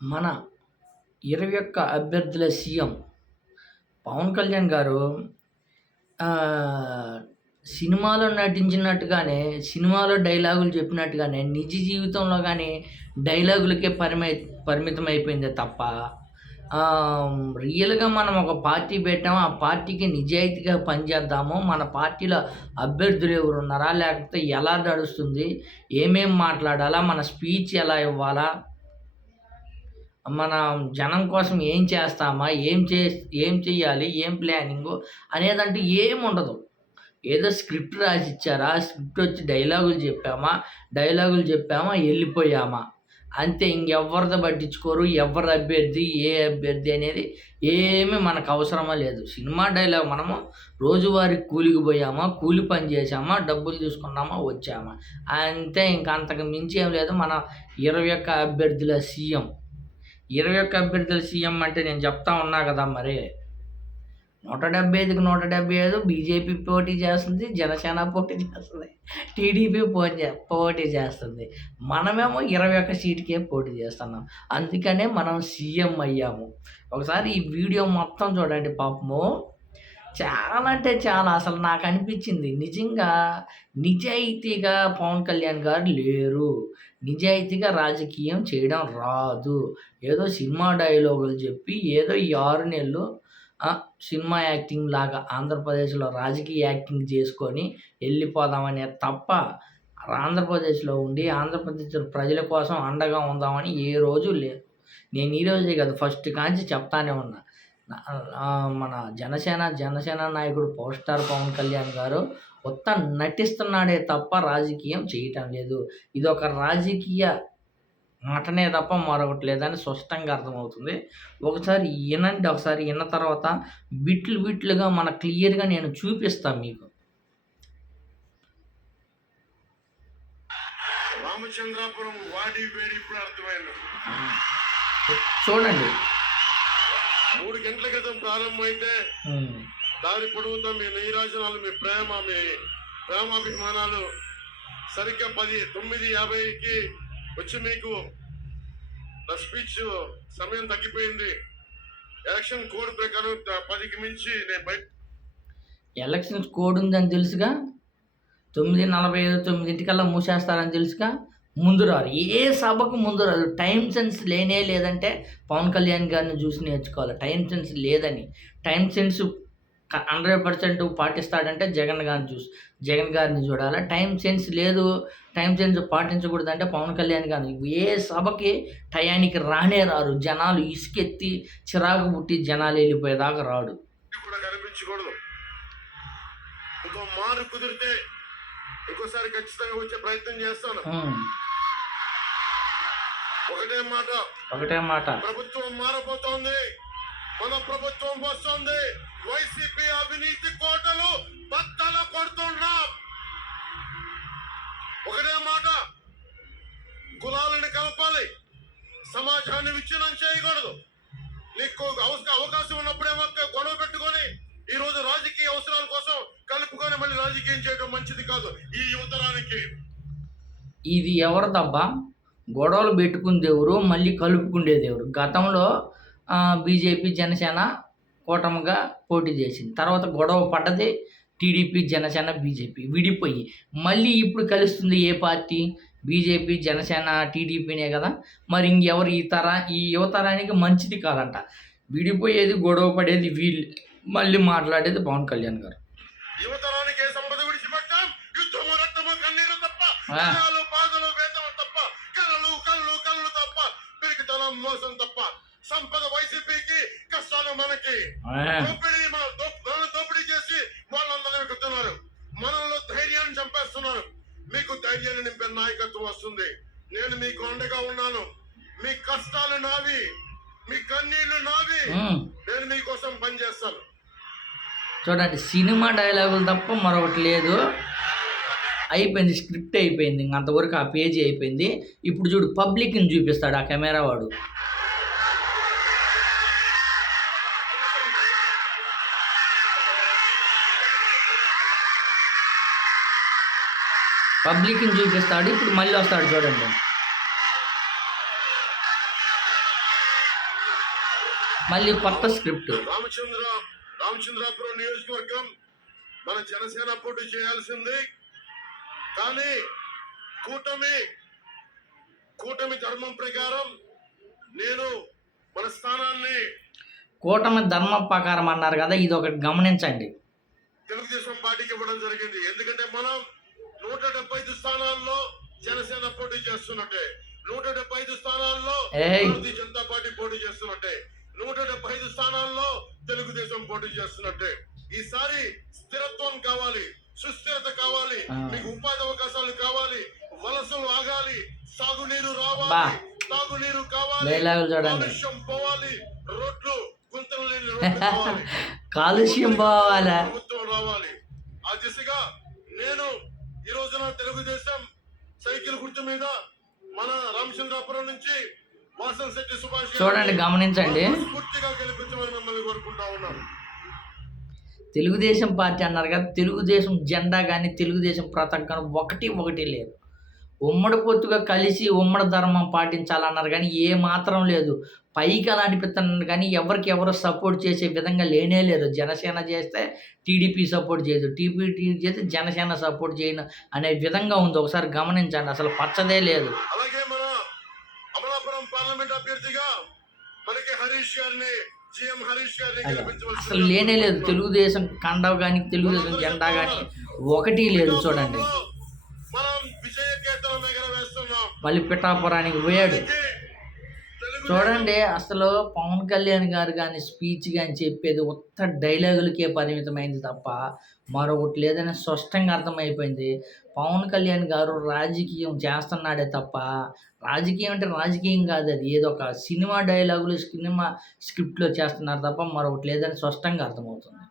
మన 21 అభ్యర్థుల సీఎం పవన్ కళ్యాణ్ గారు ఆహ్, సినిమాలో నటించినట్టుగానే, సినిమాలో డైలాగులు చెప్పినట్టుగానే, నిజ జీవితంలో గాని డైలాగులకే పరిమితమైపోయిందే తప్ప రియల్‌గా మనం ఒక పార్టీ పెట్టాము. ఆ పార్టీకి నిజాయితీగా పనిచేద్దాము. మన పార్టీలో అభ్యర్థులు ఎవరున్నారా? లేకపోతే ఎలా నడుస్తుంది? ఏమేం మాట్లాడాలా? మన స్పీచ్ ఎలా ఇవ్వాలా? మనం జనం కోసం ఏం చేస్తామా? ఏం చెయ్యాలి? ఏం ప్లానింగు అనేదంటూ ఏముండదు. ఏదో స్క్రిప్ట్ రాసిచ్చారా? ఆ స్క్రిప్ట్ వచ్చి డైలాగులు చెప్పామా, ఎళ్ళిపోయామా. అంతే ఇంకెవ్వరిది పట్టించుకోరు. ఎవరి అభ్యర్థి, ఏ అభ్యర్థి అనేది ఏమి మనకవసరమా లేదు. సినిమా డైలాగ్ మనము రోజువారీ కూలికి పోయామా, కూలి పని చేశామా, డబ్బులు తీసుకున్నామా, వచ్చామా. అంతే ఇంక అంతకు మించి ఏం లేదు. మన 21 అభ్యర్థుల సీఎం. 21 అభ్యర్థుల సీఎం అంటే నేను చెప్తా ఉన్నా కదా మరి. 175కి 175 బీజేపీ పోటీ చేస్తుంది. జనసేన పోటీ చేస్తుంది. టీడీపీ పోటీ చేస్తుంది. మనమేమో 21 సీటుకే పోటీ చేస్తున్నాం. అందుకనే మనం సీఎం అయ్యాము. ఒకసారి ఈ వీడియో మొత్తం చూడండి పాపము. చాలా అంటే చాలా అసలు నాకనిపించింది. నిజంగా నిజాయితీగా పవన్ కళ్యాణ్ గారు లేరు. నిజాయితీగా రాజకీయం చేయడం రాదు. ఏదో సినిమా డైలాగులు చెప్పి ఏదో ఈ 6 నెలలు సినిమా యాక్టింగ్ లాగా ఆంధ్రప్రదేశ్‌లో రాజకీయ యాక్టింగ్ చేసుకొని ఎళ్ళిపోదామనే తప్ప ఆంధ్రప్రదేశ్‌లో ఉండి ఆంధ్రప్రదేశ్ ప్రజల కోసం అండగా ఉందామని ఏ రోజు లేదు. నేను ఈరోజే కాదు ఫస్ట్ కాంచి చెప్తానే ఉన్నా. మన జనసేన నాయకుడు పవర్ స్టార్ పవన్ కళ్యాణ్ గారు నటిస్తున్నాడే తప్ప రాజకీయం చేయటం లేదు. ఇదొక రాజకీయ నటనే తప్ప మరొకటి లేదని స్పష్టంగా అర్థమవుతుంది. ఒకసారి ఇనండి. ఒకసారి ఇన్న తర్వాత బిట్లుగా క్లియర్‌గా నేను చూపిస్తా మీకు. రామచంద్రాపురం వాడి వేడి ఇప్పుడు అర్థమైంది. చూడండి. 3 గంటల క్రితం ప్రారంభమైతే దారి పొడవుతా మీ నీరాజనాలు, మీ ప్రేమాభిమానాలు సరిగ్గా 9:50కి వచ్చి మీకు స్పీచ్ సమయం తగ్గిపోయింది. ఎలక్షన్ కోడ్ ప్రకారం 10కి మించి నేను బయట ఎలక్షన్ కోడ్ ఉందని తెలుసుగా. 9:45 9ంటికల్లా మూసేస్తారని తెలుసుగా. ముందు రారు. ఏ సభకు ముందు రారు. టైం సెన్స్ లేదంటే పవన్ కళ్యాణ్ గారిని చూసి నేర్చుకోవాలి. టైం సెన్స్ లేదని. టైం సెన్స్ 100% పాటిస్తాడంటే జగన్ గారిని చూడాలి. టైం సెన్స్ లేదు, టైం సెన్స్ పాటించకూడదంటే పవన్ కళ్యాణ్ గారిని. ఏ సభకి టయానికి రారు. జనాలు ఇసుకెత్తి చిరాకు పుట్టి జనాలు వెళ్ళిపోయేదాకా రాడు. కూడా కనిపించకూడదు. ఇంకో మారు కుదిరితే ఇంకోసారి ఖచ్చితంగా వచ్చే ప్రయత్నం చేస్తాను. ఒకటే మాట ప్రభుత్వం మారబోతోంది. మన ప్రభుత్వం వస్తుంది. వైసీపీ అవినీతి కోటలు బద్దలు కొడుతున్నాం. ఒకటే మాట, కులాలను కలపాలి, సమాజాన్ని విచ్ఛిన్నం చేయకూడదు. నీకు అవకాశం ఉన్నప్పుడేమో గొడవ పెట్టుకొని ఈ రోజు రాజకీయ అవసరాల కోసం కలుపుకొని మళ్ళీ రాజకీయం చేయడం మంచిది కాదు ఈ యువతరానికి. ఇది ఎవరిదబ్బా? గొడవలు పెట్టుకుంది ఎవరు, మళ్ళీ కలుపుకుండేది ఎవరు? గతంలో బీజేపీ జనసేన కూటమిగా పోటీ చేసింది. తర్వాత గొడవ పడ్డది టీడీపీ జనసేన బీజేపీ విడిపోయి. మళ్ళీ ఇప్పుడు కలుస్తుంది ఏ పార్టీ? బీజేపీ జనసేన టీడీపీనే కదా. మరి ఇంకెవరు ఈ యువతరానికి మంచిది కాదంట. విడిపోయేది, గొడవ పడేది వీళ్ళు, మళ్ళీ మాట్లాడేది పవన్ కళ్యాణ్ గారు. యువతరానికి ఏ సంపద విడిచిపెట్టాం? యుద్ధము, రక్తము, కన్నీరు తప్ప, బాధలు, వేదము తప్ప, కళ్ళు తప్ప, పిరికితనం, మోసం తప్ప. సంపద వైసీపీకి, కష్టాలు మనకి. దోపిడీ చేసి వాళ్ళందరూ ఎక్కుతున్నారు. మనలో ధైర్యాన్ని చంపేస్తున్నారు. మీకు ధైర్యాన్ని నింపే నాయకత్వం వస్తుంది. నేను మీకు అండగా ఉన్నాను. మీ కష్టాలు నావి, మీ కన్నీళ్లు నావి. నేను మీకోసం పనిచేస్తాను. చూడండి, సినిమా డైలాగులు తప్ప మరొకటి లేదు. అయిపోయింది, స్క్రిప్ట్ అయిపోయింది. అంతవరకు ఆ పేజీ అయిపోయింది. ఇప్పుడు చూడు, పబ్లిక్ని చూపిస్తాడు ఆ కెమెరా వాడు. పబ్లిక్ని చూపిస్తాడు. ఇప్పుడు మళ్ళీ వస్తాడు చూడండి. మళ్ళీ కొత్త స్క్రిప్ట్. రామచంద్రాపురం నియోజకవర్గం మన జనసేన పోటీ చేయాల్సింది. కానీ కూటమి ధర్మం ప్రకారం నేను మన స్థానాన్ని కూటమి ధర్మం ప్రకారం అన్నారు కదా, ఇది ఒకటి గమనించండి. తెలుగుదేశం పార్టీకి ఇవ్వడం జరిగింది. ఎందుకంటే మనం 175 స్థానాల్లో జనసేన పోటీ చేస్తున్నట్టే, 175 స్థానాల్లో భారతీయ జనతా పార్టీ పోటీ చేస్తున్నట్టే, 175 స్థానాల్లో తెలుగుదేశం పోటీ చేస్తున్నట్టే. ఈసారి స్థిరత్వం కావాలి, సుస్థిరత కావాలి, మీకు ఉపాధి అవకాశాలు కావాలి, వలసలు ఆగాలి, సాగునీరు రావాలి, తాగునీరు కావాలి, కాలుష్యం పోవాలి, రోడ్లు గుంతలు లేని రోడ్లు కావాలి, కాలుష్యం పోవాలా, ప్రభుత్వం రావాలి. ఆ దిశగా నేను ఈ రోజున తెలుగుదేశం సైకిల్ గుర్తు మీద మన రామచంద్రాపురం నుంచి వాసన్ శెట్టి సుభాష్ చూడండి, గమనించండి. పూర్తిగా గెలిపించమని మిమ్మల్ని కోరుకుంటా ఉన్నాను. తెలుగుదేశం పార్టీ అన్నారు కదా, తెలుగుదేశం జెండా కానీ తెలుగుదేశం పతాకం ఒకటి లేదు. ఉమ్మడి పొత్తుగా కలిసి ఉమ్మడి ధర్మం పాటించాలన్నారు కానీ ఏ మాత్రం లేదు. పైకి అలా అనిపిస్తున్నారు కానీ ఎవరికి ఎవరు సపోర్ట్ చేసే విధంగా లేనే లేదు. జనసేన చేస్తే టీడీపీ సపోర్ట్ చేయదు, టీడీపీ చేస్తే జనసేన సపోర్ట్ చేయను అనే విధంగా ఉంది. ఒకసారి గమనించండి, అసలు పచ్చదే లేదు. అలాగే మన అమలాపురం పార్లమెంట్ అభ్యర్థిగా మనకి హరీష్ గారిని అసలు లేనే లేదు. తెలుగుదేశం కండవ కానీ తెలుగుదేశం జెండా కానీ ఒకటి లేదు. చూడండి, మళ్ళీ పిఠాపురానికి పోయాడు. చూడండి, అసలు పవన్ కళ్యాణ్ గారు కానీ స్పీచ్ కానీ చెప్పేది ఉత్త డైలాగులకే పరిమితమైంది తప్ప మరొకటి లేదని స్పష్టంగా అర్థమైపోయింది. పవన్ కళ్యాణ్ గారు రాజకీయం చేస్తున్నాడే తప్ప, రాజకీయం అంటే రాజకీయం కాదు, అది ఏదో ఒక సినిమా డైలాగులు సినిమా స్క్రిప్ట్లో చేస్తున్నారు తప్ప మరొకటి లేదని స్పష్టంగా అర్థమవుతుంది.